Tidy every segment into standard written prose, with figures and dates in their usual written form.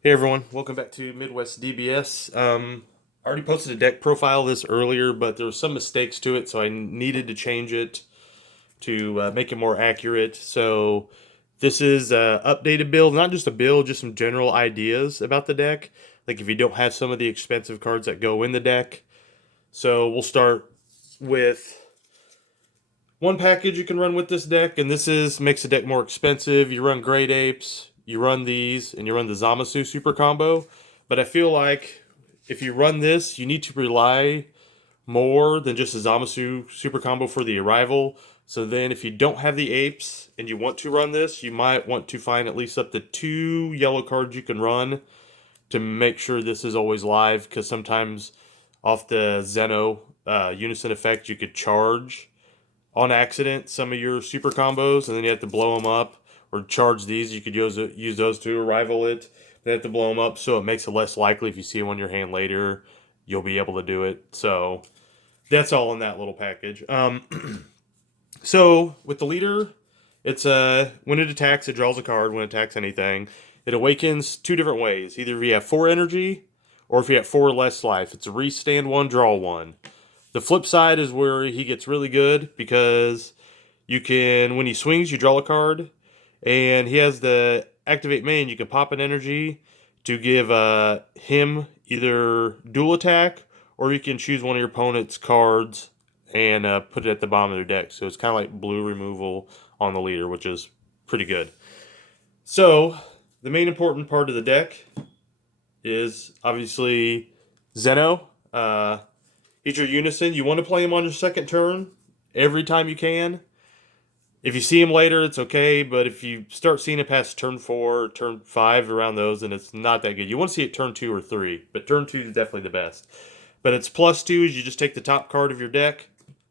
Hey everyone, welcome back to Midwest DBS. I already posted a deck profile this earlier, but there were some mistakes to it, so I needed to change it to make it more accurate. So this is a updated build, not just a build, just some general ideas about the deck. Like if you don't have some of the expensive cards that go in the deck. So we'll start with one package you can run with this deck, and this is makes the deck more expensive. You run Great Apes, you run these, and you run the Zamasu super combo. But I feel like if you run this, you need to rely more than just a Zamasu super combo for the arrival. So then if you don't have the apes and you want to run this, you might want to find at least up to 2 yellow cards you can run to make sure this is always live, because sometimes off the Zeno unison effect you could charge on accident some of your super combos, and then you have to blow them up, or charge these. You could use those to rival it. They have to blow them up, so it makes it less likely if you see them on your hand later, you'll be able to do it. So that's all in that little package. So with the leader, it's when it attacks, it draws a card. When it attacks anything, it awakens 2 different ways. Either if you have 4 energy, or if you have 4 or less life. It's a restand 1, draw 1. The flip side is where he gets really good, because you can, when he swings, you draw a card, and he has the activate main. You can pop an energy to give him either dual attack, or you can choose one of your opponent's cards and put it at the bottom of their deck. So it's kind of like blue removal on the leader, which is pretty good. So the main important part of the deck is obviously Zeno. He's your unison. You want to play him on your second turn every time you can. If you see him later, it's okay, but if you start seeing it past turn 4, turn 5, around those, then it's not that good. You want to see it turn 2 or 3, but turn 2 is definitely the best. But it's +2 is you just take the top card of your deck,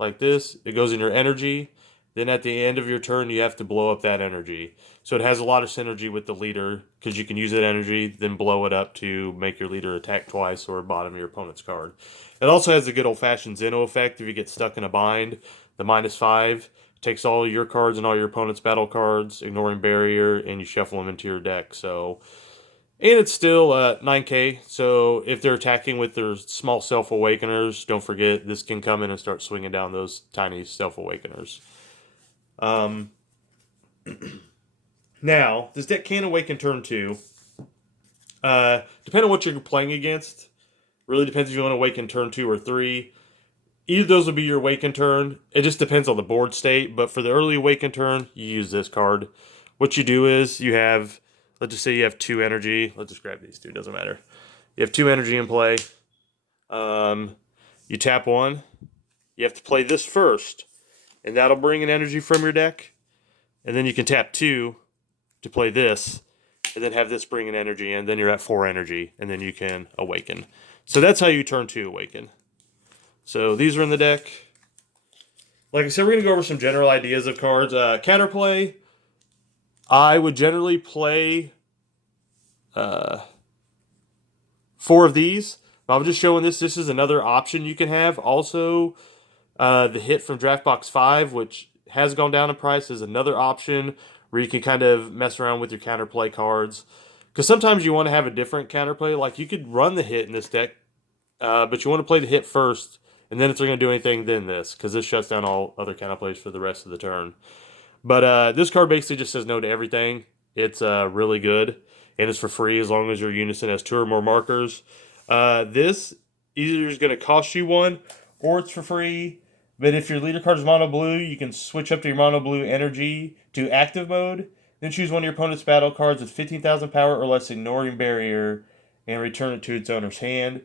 like this. It goes in your energy. Then at the end of your turn, you have to blow up that energy. So it has a lot of synergy with the leader, because you can use that energy, then blow it up to make your leader attack twice or bottom of your opponent's card. It also has the good old-fashioned Zeno effect. If you get stuck in a bind, the -5 takes all your cards and all your opponent's battle cards, ignoring barrier, and you shuffle them into your deck. So, and it's still 9k. So if they're attacking with their small self-awakeners, don't forget this can come in and start swinging down those tiny self-awakeners. Um, Now, this deck can awaken turn 2. Depending on what you're playing against, really depends if you want to awaken turn 2 or 3. Either of those will be your awaken turn. It just depends on the board state. But for the early awaken turn, you use this card. What you do is you have, let's just say you have 2 energy. Let's just grab these two, doesn't matter. You have 2 energy in play. You tap 1. You have to play this first, and that'll bring an energy from your deck. And then you can tap 2 to play this, and then have this bring an energy, and then you're at 4 energy, and then you can awaken. So that's how you turn 2 awaken. So these are in the deck. Like I said, we're going to go over some general ideas of cards. Counterplay, I would generally play 4 of these. I'm just showing this. This is another option you can have. Also, the hit from Draft Box 5, which has gone down in price, is another option where you can kind of mess around with your counterplay cards. Because sometimes you want to have a different counterplay. Like you could run the hit in this deck, but you want to play the hit first, and then if they're going to do anything, then this, because this shuts down all other counterplays for the rest of the turn. But this card basically just says no to everything. It's really good, and it's for free as long as your unison has 2 or more markers. This either is going to cost you 1, or it's for free. But if your leader card is mono blue, you can switch up to your mono blue energy to active mode. Then choose one of your opponent's battle cards with 15,000 power or less, ignoring barrier, and return it to its owner's hand.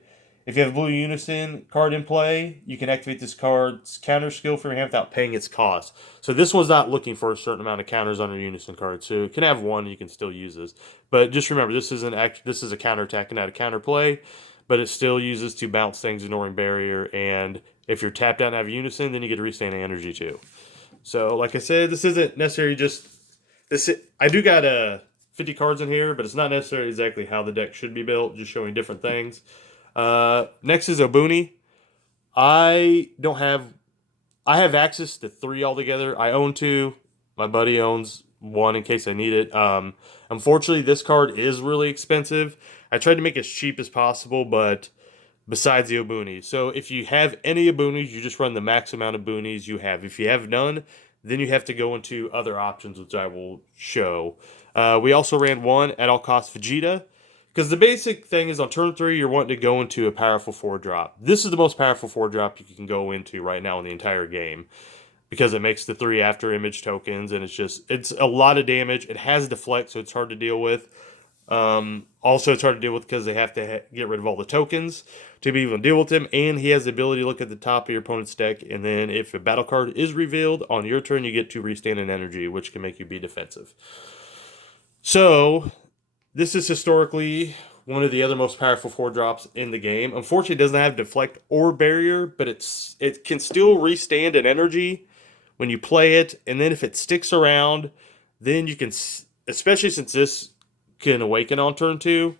If you have a blue unison card in play, you can activate this card's counter skill from your hand without paying its cost. So this one's not looking for a certain amount of counters on your unison card. So it can have 1, you can still use this. But just remember, this is a counter attack and not a counter play. But it still uses to bounce things, ignoring barrier. And if you're tapped out and have unison, then you get restand energy too. So like I said, this isn't necessarily just this. I do got 50 cards in here, but it's not necessarily exactly how the deck should be built. Just showing different things. Next is Obuni. I have access to 3 altogether. I own 2. My buddy owns one in case I need it. Unfortunately, this card is really expensive. I tried to make it as cheap as possible, but besides the Oboonies. So if you have any Oboonies, you just run the max amount of boonies you have. If you have none, then you have to go into other options, which I will show. We also ran one at all costs Vegeta, because the basic thing is on turn 3, you're wanting to go into a powerful 4-drop. This is the most powerful 4-drop you can go into right now in the entire game, because it makes the 3 after image tokens, and it's a lot of damage. It has deflect, so it's hard to deal with. Also, it's hard to deal with because they have to get rid of all the tokens to be able to deal with him, and he has the ability to look at the top of your opponent's deck, and then if a battle card is revealed on your turn, you get to restand an energy, which can make you be defensive. So, this is historically one of the other most powerful 4-drops in the game. Unfortunately, it doesn't have deflect or barrier, but it can still restand an energy when you play it, and then if it sticks around, then you can, especially since this can awaken on turn 2,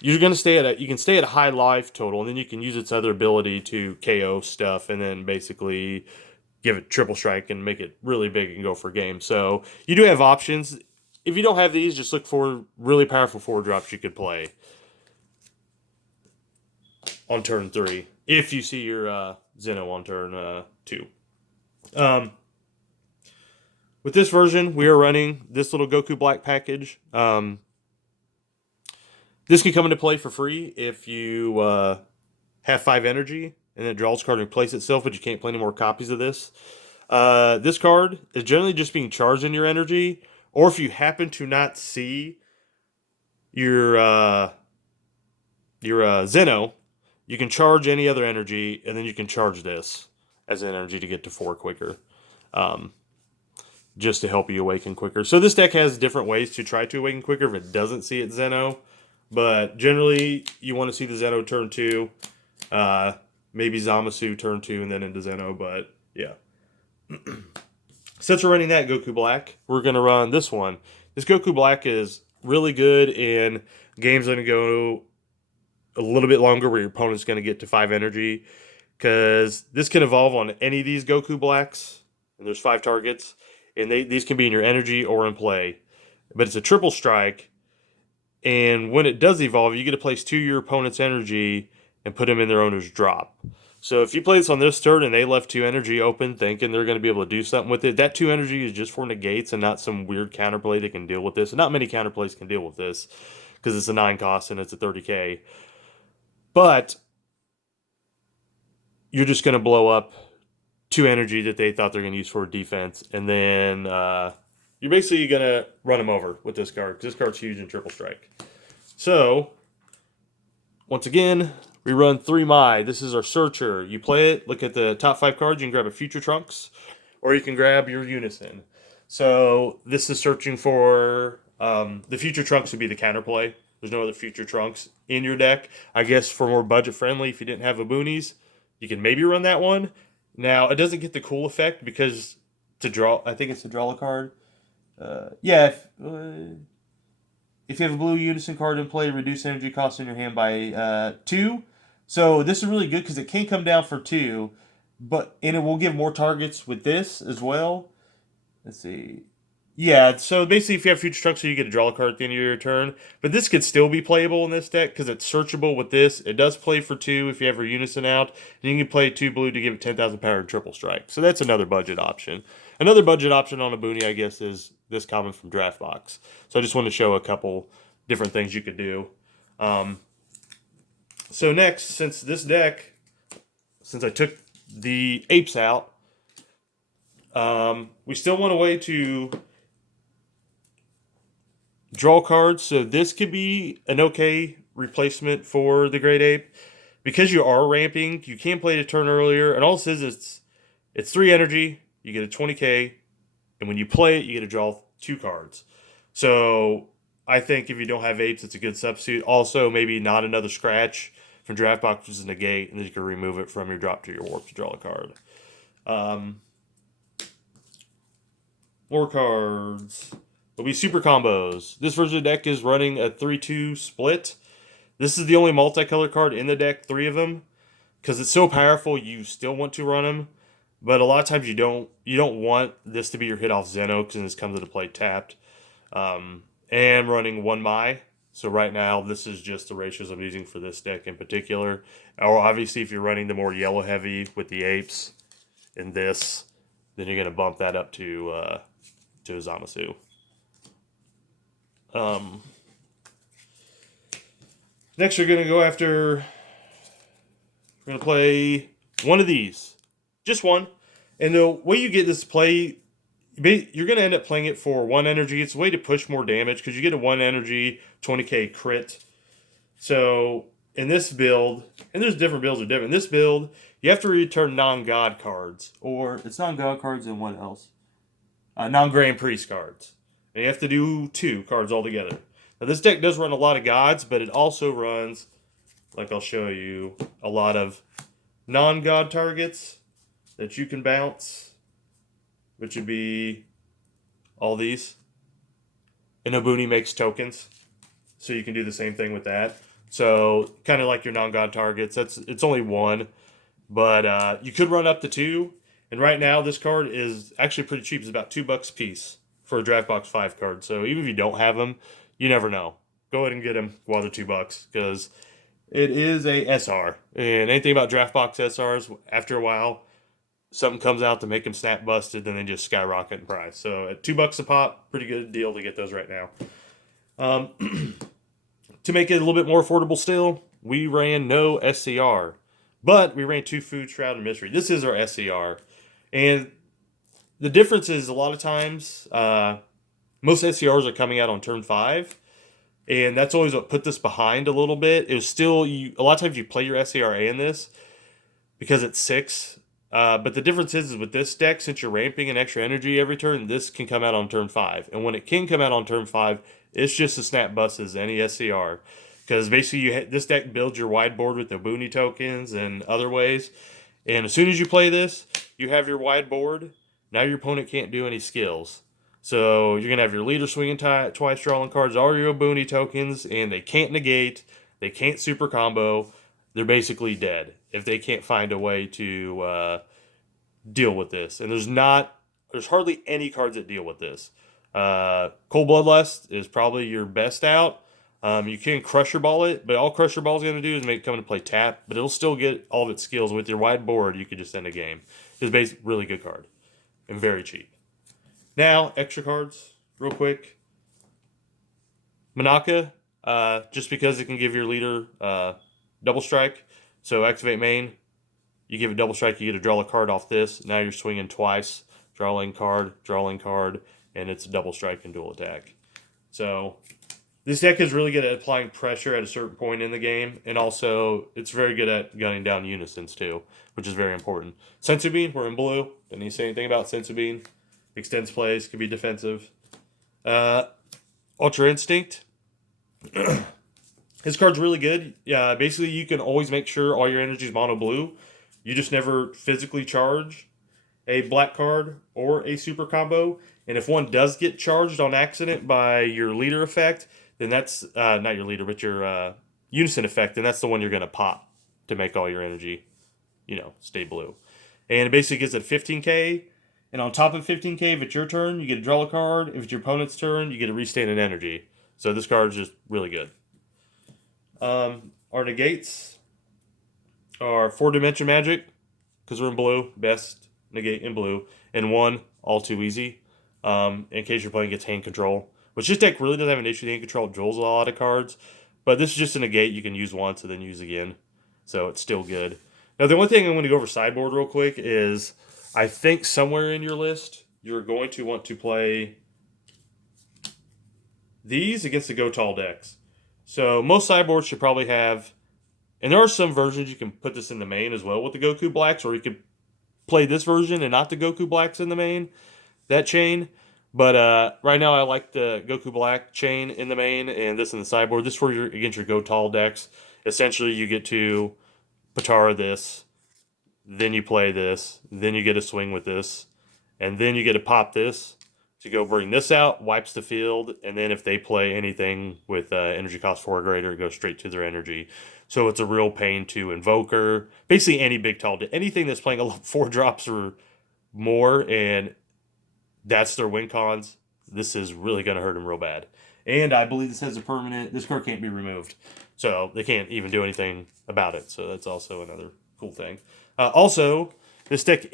you're going to stay at you can stay at a high life total, and then you can use its other ability to KO stuff, and then basically give it triple strike and make it really big and go for a game. So you do have options. If you don't have these, just look for really powerful 4-drops you could play on turn 3 if you see your Zeno on turn 2. With this version, we are running this little Goku Black package. This can come into play for free if you have 5 energy, and it draws a card and replaces itself, but you can't play any more copies of this. This card is generally just being charged in your energy, or if you happen to not see your Zeno, you can charge any other energy, and then you can charge this as an energy to get to 4 quicker. Just to help you awaken quicker. So this deck has different ways to try to awaken quicker if it doesn't see its Zeno. But generally, you want to see the Zeno turn 2. Maybe Zamasu turn 2 and then into Zeno. But yeah. Since we're running that Goku Black, we're going to run this one. This Goku Black is really good in games that are going to go a little bit longer where your opponent's going to get to 5 energy. Because this can evolve on any of these Goku Blacks. And there's 5 targets. And these can be in your energy or in play. But it's a triple strike. And when it does evolve, you get to place 2 of your opponent's energy and put them in their owner's drop. So if you play this on this turn and they left 2 energy open thinking they're going to be able to do something with it, that 2 energy is just for negates and not some weird counterplay that can deal with this. And not many counterplays can deal with this because it's a 9 cost and it's a 30k. But you're just going to blow up 2 energy that they thought they're going to use for defense, and then you're basically going to run them over with this card, because this card's huge in triple strike. So, once again, we run 3 Mai. This is our Searcher. You play it, look at the top 5 cards, you can grab a Future Trunks, or you can grab your Unison. So, this is searching for, the Future Trunks would be the counterplay. There's no other Future Trunks in your deck. I guess for more budget-friendly, if you didn't have Aboonies, you can maybe run that one. Now, it doesn't get the cool effect because to draw, I think it's to draw a card. If you have a blue Unison card in play, reduce energy cost in your hand by 2. So this is really good because it can come down for 2, and it will give more targets with this as well. Let's see. Yeah, so basically if you have Future Trunks, you get to draw a card at the end of your turn. But this could still be playable in this deck because it's searchable with this. It does play for 2 if you have your Unison out. And you can play 2 blue to give it 10,000 power and triple strike. So that's another budget option. Another budget option on a Boonie, I guess, is this common from Draft Box. So I just want to show a couple different things you could do. So next, since I took the apes out, we still want a way to draw cards, so this could be an okay replacement for the Great Ape. Because you are ramping, you can play it a turn earlier, and all it says is it's 3 energy, you get a 20k, and when you play it, you get to draw 2 cards. So I think if you don't have apes, it's a good substitute. Also, maybe not another scratch from Draft Box, which is a negate, and then you can remove it from your drop to your warp to draw a card. More cards. There'll be super combos. This version of the deck is running a 3-2 split. This is the only multicolor card in the deck, 3 of them. Because it's so powerful, you still want to run them. But a lot of times you don't want this to be your hit off Zeno, because this comes into play tapped. And running 1 Mai. So right now, this is just the ratios I'm using for this deck in particular. Or obviously, if you're running the more yellow heavy with the apes in this, then you're going to bump that up to a zamasu. Next, we're going to go after. We're going to play one of these, just one. And the way you get this play, you're going to end up playing it for 1 energy. It's a way to push more damage because you get a 1 energy 20k crit. So in this build, and there's different builds are different. In this build, you have to return non-god cards, or it's non-god cards and what else? Non-Grand Priest cards. And you have to do 2 cards altogether. Now this deck does run a lot of gods, but it also runs, like I'll show you, a lot of non-god targets that you can bounce, which would be all these. And Obuni makes tokens, so you can do the same thing with that. So kind of like your non-god targets. It's only 1, but you could run up to 2. And right now, this card is actually pretty cheap. It's about $2 a piece for a Draft Box 5 card. So even if you don't have them, you never know. Go ahead and get them while they're $2 because it is a SR. And anything about Draft Box SRs, after a while, something comes out to make them snap busted, then they just skyrocket in price. So at $2 a pop, pretty good deal to get those right now. To make it a little bit more affordable still, we ran no SCR, but we ran 2 Food, Shroud, and Mystery. This is our SCR. And the difference is a lot of times, most SCRs are coming out on turn 5, and that's always what put this behind a little bit. It was still, a lot of times you play your SCRA in this because it's 6. But the difference is with this deck, since you're ramping an extra energy every turn, this can come out on turn 5. And when it can come out on turn 5, it's just a snap bust as any SCR. Because basically, this deck builds your wide board with the Obuni tokens and other ways. And as soon as you play this, you have your wide board. Now your opponent can't do any skills. So you're going to have your leader swinging twice, drawing cards, all your Obuni tokens, and they can't negate, they can't super combo. They're basically dead if they can't find a way to deal with this. And there's hardly any cards that deal with this. Cold Bloodlust is probably your best out. You can Crusher Ball it, but all Crusher Ball is going to do is make it come into play tap, but it'll still get all of its skills. With your wide board, you could just end a game. It's basically a really good card and very cheap. Now, extra cards, real quick. Manaka, just because it can give your leader double strike. So activate main, you give it double strike, you get to draw a card off this. Now you're swinging twice, drawing card, and it's a double strike and dual attack. So this deck is really good at applying pressure at a certain point in the game, and also it's very good at gunning down unisons too, which is very important. Sensu Bean, we're in blue. Don't need to say anything about Sensu Bean. Extends plays, could be defensive. Ultra Instinct. His card's really good. Yeah, basically you can always make sure all your energy is mono blue. You just never physically charge a black card or a super combo. And if one does get charged on accident by your leader effect, then that's not your leader, but your unison effect, then that's the one you're going to pop to make all your energy, stay blue. And it basically gives it 15k. And on top of 15k, if it's your turn, you get to draw a card. If it's your opponent's turn, you get to restand an energy. So this card is just really good. Our negates are 4-dimension magic, because we're in blue, best negate in blue, and 1, all too easy, in case your opponent gets hand control, which this deck really doesn't have an issue with hand control. It draws a lot of cards, but this is just a negate you can use once and then use again, so it's still good. Now the one thing I'm going to go over sideboard real quick is, I think somewhere in your list, you're going to want to play these against the Go Tall decks. So most sideboards should probably have, and there are some versions you can put this in the main as well with the Goku Blacks, or you could play this version and not the Goku Blacks in the main, that chain. But right now I like the Goku Black chain in the main and this in the sideboard. This is for against your Go Tall decks. Essentially you get to Patara this, then you play this, then you get a swing with this, and then you get to pop this to go bring this out, wipes the field, and then if they play anything with energy cost 4 or greater, it goes straight to their energy. So it's a real pain to Invoker. Basically any big tall, anything that's playing 4 drops or more, and that's their win cons, this is really going to hurt him real bad. And I believe this has a permanent, this card can't be removed. So they can't even do anything about it. So that's also another cool thing. Also, this deck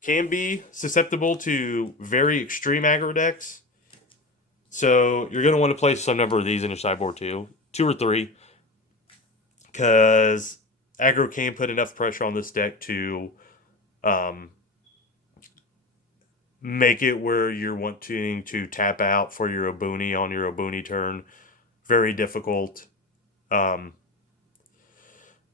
can be susceptible to very extreme aggro decks. So you're going to want to place some number of these in your sideboard too. 2 or 3. Because aggro can put enough pressure on this deck to make it where you're wanting to tap out for your Obuni on your Obuni turn. Very difficult.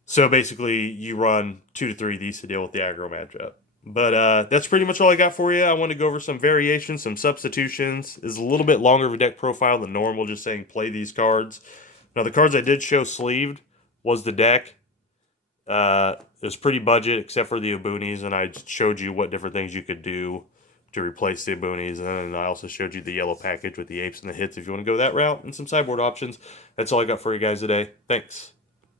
So basically, you run 2 to 3 of these to deal with the aggro matchup. But that's pretty much all I got for you. I want to go over some variations, some substitutions. It's a little bit longer of a deck profile than normal, just saying play these cards. Now, the cards I did show sleeved was the deck. It was pretty budget, except for the Obunis, and I showed you what different things you could do to replace the Obunis, and I also showed you the yellow package with the apes and the hits if you want to go that route, and some sideboard options. That's all I got for you guys today. Thanks.